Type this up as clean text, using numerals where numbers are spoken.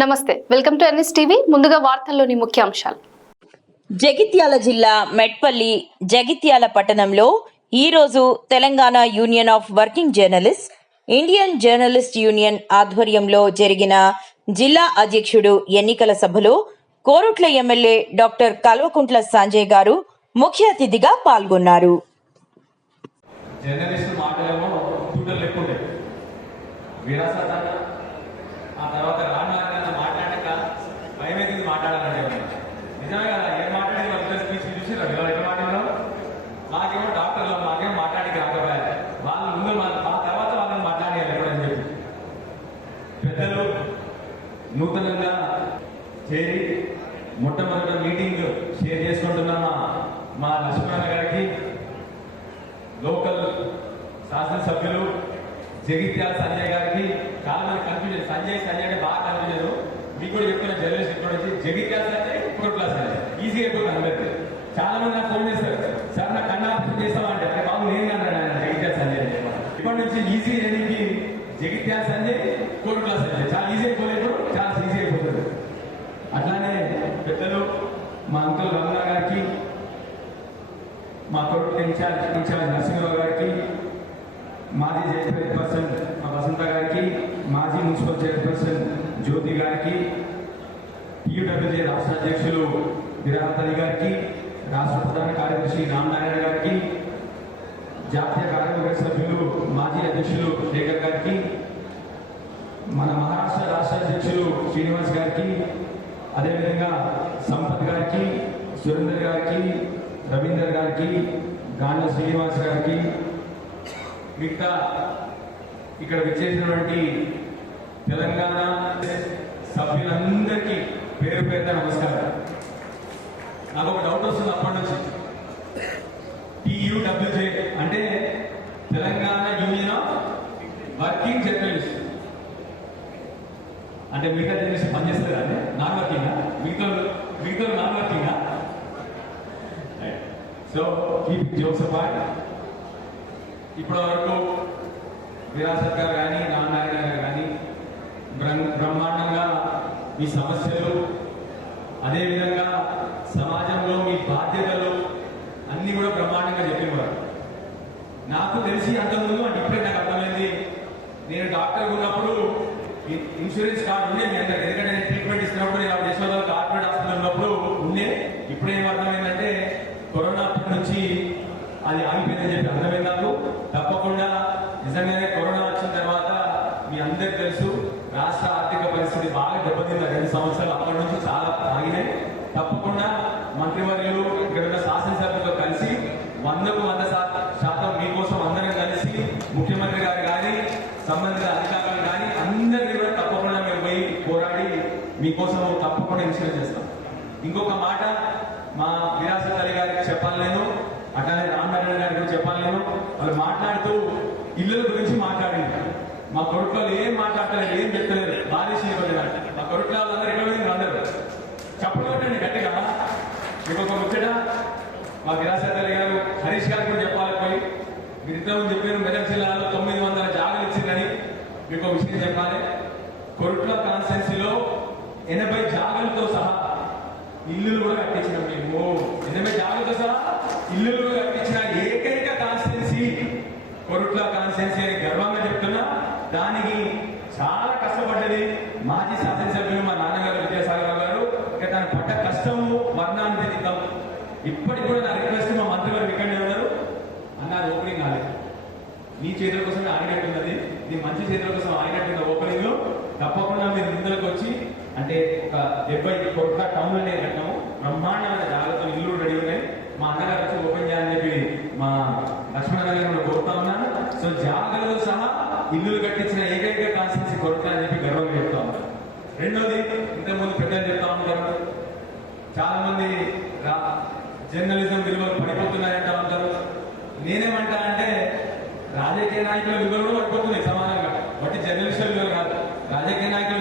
నమస్తే, welcome to NS TV. ముందుగా వార్తల్లోని ముఖ్యాంశాలు. జగిత్యాల జిల్లా మెట్పల్లి జగిత్యాల పట్టణంలో ఈరోజు Telangana union of working journalist, Indian journalist union ఆధ్వర్యంలో జరిగిన జిల్లా అధ్యక్షుడు ఎన్నికల సభలో కోరుట్ల ఎమ్మెల్యే డాక్టర్ కల్వకుంట్ల సంజయ్ గారు ముఖ్య అతిథిగా పాల్గొన్నారు. ఆ తర్వాత రాను మాట్లాడాక భయమైతే మాట్లాడాలంటే నిజమే కదా, ఏం మాట్లాడి వాళ్ళ స్పీచ్ చూసి ఎట్లా మాట్లాడారు. మాకేమో డాక్టర్లు మాకేమో మాట్లాడికి రాకపోయారు, వాళ్ళు ముందు మా తర్వాత వాళ్ళని మాట్లాడాలి ఎప్పుడని చెప్పి పెద్దలు నూతనంగా చేరి మొట్టమొదటి మీటింగ్ షేర్ చేసుకుంటున్న మా లక్ష్మణ గారికి, లోకల్ శాసనసభ్యులు జగిత్యాల సంజయ్ గారికి చాలా మంది కన్ఫ్యూజన్. సంజయ్ అంటే బాగా కన్ఫ్యూజన్. మీకు కూడా చెప్తున్న జర్నలిస్ట్ ఇక్కడ నుంచి జగిత్యాల సంజయ్ కోరుట్ల సంజయ్ ఈజీగా అయిపోతుంది అందరికి. చాలా మంది నాకు ఫోన్ చేస్తారు, సార్ నాకు కన్నా ఆపరేషన్ చేస్తామంటే అరే బాబు నేను అన్నాడు ఆయన జగిత్యాల సంజయ్. ఇప్పటి నుంచి ఈజీ అనేది జగిత్యాల సంజయ్ కోరుట్ల సంజయ్ చాలా ఈజీ అయిపోలేదు, చాలా ఈజీ అయిపోతుంది. అట్లానే పెద్దలు మా అంకుల్ రమణ గారికి, మా కోరుట్ల ఇన్ఛార్జ్ నరసింహరావు గారికి, మాజీ చైర్పర్సన్ మా వసంత గారికి, మాజీ మున్సిపల్ చైర్పర్సన్ జ్యోతి గారికి, టీయూడబ్ల్యూజే రాష్ట్ర అధ్యక్షులు విరాట్ అలీ గారికి, రాష్ట్ర ప్రధాన కార్యదర్శి రామనారాయణ గారికి, జాతీయ కార్యవర్గ సభ్యులు మాజీ అధ్యక్షులు శేఖర్ గారికి, మన మహారాష్ట్ర రాష్ట్ర అధ్యక్షులు శ్రీనివాస్ గారికి, అదేవిధంగా సంపత్ గారికి, సురేందర్ గారికి, రవీందర్ గారికి, గాండ్ల శ్రీనివాస్ గారికి, మిగతా ఇక్కడ విచ్చేసినటువంటి తెలంగాణ సభ్యులందరికీ పేరు పేరున నమస్కారం. నాకు ఒక డౌట్ వస్తుంది అప్పటి నుంచి. TUWJ అంటే Telangana union of working journalist అంటే మిగతా జర్నలిస్ట్ పనిచేస్తారా అంటే నాన్ వర్కింగా, మిగతా నాన్ వర్కింగా. So keep jokes apart. ఇప్పటి వరకు విరాసత్ గారు కానీ నారాయణ గారు కానీ బ్రహ్మాండంగా మీ సమస్యలు, అదేవిధంగా సమాజంలో మీ బాధ్యతలు అన్నీ కూడా బ్రహ్మాండంగా చెప్పేవారు. నాకు తెలిసి అంతకుముందు అంటే ఇప్పుడే నాకు అర్థమైంది. నేను డాక్టర్ ఉన్నప్పుడు ఇన్సూరెన్స్ కార్డు ఉండే మీ అందరికి, ఎందుకంటే నేను ట్రీట్మెంట్ ఇస్తున్నప్పుడు నేను యశోద కార్పొరేట్ హాస్పిటల్ ఉన్నప్పుడు ఉండే. ఇప్పుడేం అర్థమైందంటే కరోనా నుంచి అది ఆగిపోయిందని చెప్పి అర్థమైంది నాకు. తప్పకుండా నిజంగానే కరోనా వచ్చిన తర్వాత మీ అందరికి తెలుసు రాష్ట్ర ఆర్థిక పరిస్థితి బాగా దెబ్బతింది 2 సంవత్సరాలు. అప్పటి నుంచి చాలా ఆగినాయి. తప్పకుండా మంత్రివర్యులు ఇక్కడ ఉన్న శాసనసభ్యులతో కలిసి 100% మీకోసం అందరం కలిసి ముఖ్యమంత్రి గారు కానీ సంబంధిత అధికారులు కానీ అందరినీ కూడా తప్పకుండా మేము పోయి పోరాడి మీకోసం తప్పకుండా ఇన్సూరెన్స్ చేస్తాం. ఇంకొక మాట మా విరాసత్ అలీ గారికి చెప్పాలి నేను, అట్లానే రామనారాయణ గారికి కూడా చెప్పాలి నేను. వాళ్ళు మాట్లాడుతూ ఇళ్ళ గురించి మాట్లాడింది. మా కొడుకులు ఏం మాట్లాడలేదు, ఏం చెప్తలేదు. బాలిషి మా కొడుకుల వాళ్ళందరూ ఎక్కడ అందరు చెప్పలేదండి గట్టిగా. ఇంకొక ముచ్చట మా విరాసత్ అలీ గారు హరీష్ గారికి కూడా చెప్పాలి. పోయి మీరిద్దరు చెప్పారు మెదక్ జిల్లాలో 900 జాగాలు ఇచ్చిందని. మీకు విషయం చెప్పాలి, కొడుకుల కాన్స్టిట్యున్సీలో 80 జాగాలతో సహా ఇల్లులు కూడా కట్టించినాం మేము. 80 జాగాలతో సహా ఇల్లులు కూడా కట్టించిన ఏకైక కాన్స్టిట్యున్సీ కొరుట్ల కాన్స్టిట్యున్సీ అని గర్వంగా చెప్తున్నా. దానికి చాలా కష్టపడ్డది మాజీ శాసనసభ్యులు మా నాన్నగారు విద్యాసాగర్ గారు. ఇక తన పడ్డ కష్టము వర్ణాన్ని తెద్దాం. ఇప్పటికి కూడా నా రిక్వెస్ట్ మా మంత్రి గారు ఇక్కడనే ఉన్నారు అన్నారు, ఓపెనింగ్ కాలేదు. నీ చేతుల కోసమే ఆగినట్టున్నది, నీ మంచి చేతుల కోసం ఆగినట్టున్న ఓపెనింగ్. తప్పకుండా మీరు ముందులకు వచ్చి అంటే ఒక 70 కోట్ల టౌన్లోనే కట్టాము. బ్రహ్మాండమైన జాగ్రత్త ఇల్లు రెడీ ఉన్నాయి. మా అన్నగారు వచ్చి ఓపెన్ చేయాలని చెప్పి మా లక్ష్మణ గారిని కోరుతా ఉన్నాను. సో జాగ్రత్తలు సహా ఇల్లులు కట్టించిన ఏకైక కాన్స్టిట్యున్సీ కొరత అని చెప్పి గర్వంగా చెప్తా ఉన్నాను. రెండోది, ఇంతకుముందు పెద్దలు చెప్తా ఉంటారు, చాలా మంది జర్నలిజం విలువలు పడిపోతున్నాయంటా ఉంటారు. నేనేమంటా అంటే రాజకీయ నాయకుల విలువలు కూడా పడిపోతున్నాయి సమానంగా. బట్టి జర్నలిస్టుల విలువలు కాదు, రాజకీయ నాయకుల